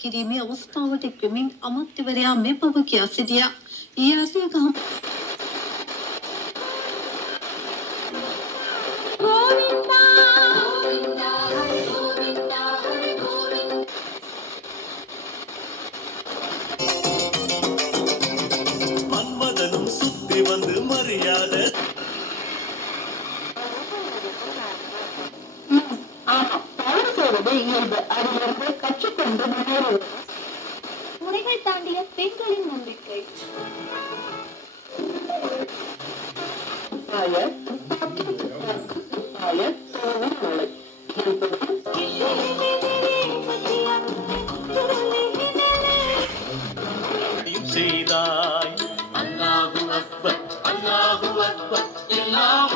කිරීමේ අවස්ථාවට එක්වමින් අමාත්‍යවරයා මේ බව කියා සිටියා. ඊයේ ගම් மன்மதனும் சுத்தி வந்து மரியாதை கற்றுக்கொண்டு முறைகள் தாண்டிய பெண்களின் நம்பிக்கை செய்தாய் அல்லாஹு அக்பர் அல்லாஹு அக்பர் எல்லாம்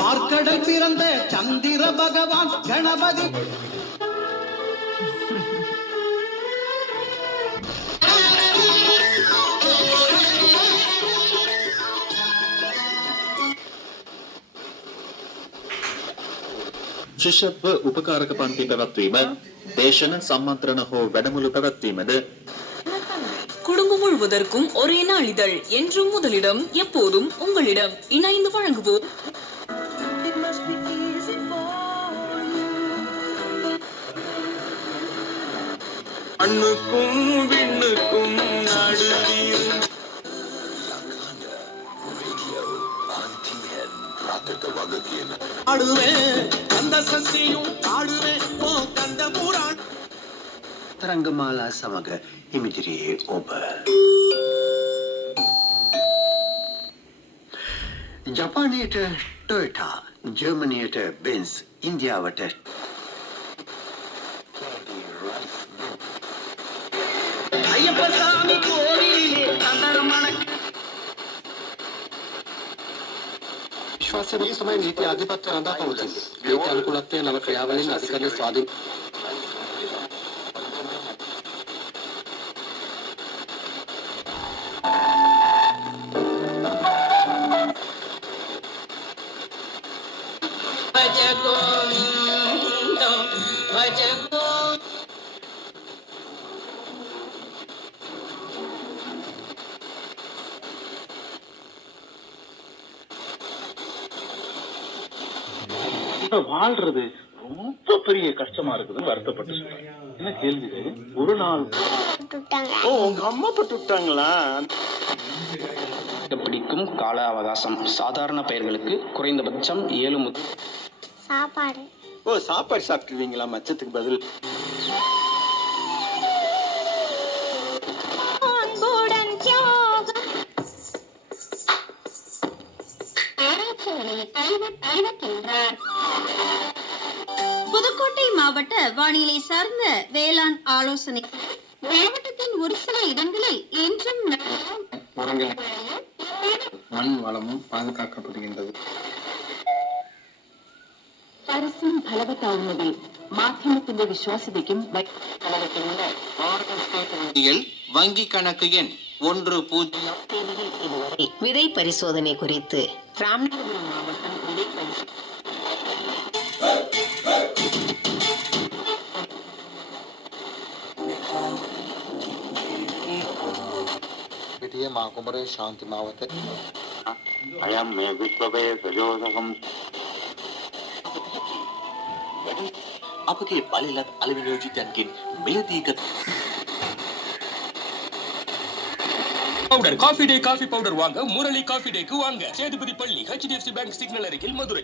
பார்க்கடல் பிறந்த சந்திர பகவான் கணபதி ශිෂ්‍යත්ව උපකාරක පන්ති පැවැත්වීම, දේශන සම්මන්ත්‍රණ හෝ වැඩමුළු පැවැත්වීමද குடும்பம் முழுவதற்கும் ஒரே நாளிதழ் என்றும் முதலிடம் எப்போதும் உங்களிடம் இணைந்து வழங்குவோம். மண்ணுக்கும் விண்ணுக்கும் நடுவில் ஆடுவேன் கந்த சசியும் ஆடுவேன் ஓ கந்த புராண තරංගමාලා සමග ඉමිදිරියේ ඔබ ජපානයට ටොයටා, ජර්මනියට බෙන්ස්, ඉන්දියාවට ஐயப்பசாமி கோவிலிலே தந்தரமான විශ්වාසය තමයි නීති ආධිපත්‍ය රඳා පවතින්නේ. නීති අනුකූලත්වය නව ක්‍රියාවලින් අධිකරණ ස්වාධීන வாழ்றது ரொம்ப பெரிய கஷ்டமா இருக்குதுன்னு வருத்தப்பட்டு சொல்றாங்க. என்ன கேள்வி இது? ஒரு நாள் ஓ உங்க அம்மா பட்டு விட்டாங்களா? பிடிக்கும் கால அவகாசம் சாதாரண பெயர்களுக்கு குறைந்தபட்சம் 7 முதல் சாப்பாடு ஓ சாப்பாடு சாப்பிட்டுருவீங்களா மச்சத்துக்கு பதில்? புதுக்கோட்டை மாவட்ட வானிலை சார்ந்த வேளாண் ஆலோசனை. மாவட்டத்தின் ஒரு சில இடங்களில் இன்றும் மண் வளமும் பாதுகாக்கப்படுகின்றது. പരസ്യം ഫലവത്താവുന്നതിൽ മാധ്യമത്തിന്റെ വിശ്വാസ്യതയ്ക്കും வங்கி கணக்கு எண் 10 விதை பரிசோதனை குறித்து ராமநாதபுரம் மாவட்டம் விதை பரிசோதனை මාකුමරේ ශාන්ති මාවත අයම් මේ විශ්වවේ සජෝසකම් අපගේ බලලත් අලවිනියෝජිතයන්ගෙන් මිලදීගත් powder coffee day coffee powder வாங்க முரளி காஃபி டேக்கு வாங்க. சேதுபதி பள்ளி HDFC பேங்க் சிக்னல் அருகில் மதுரை.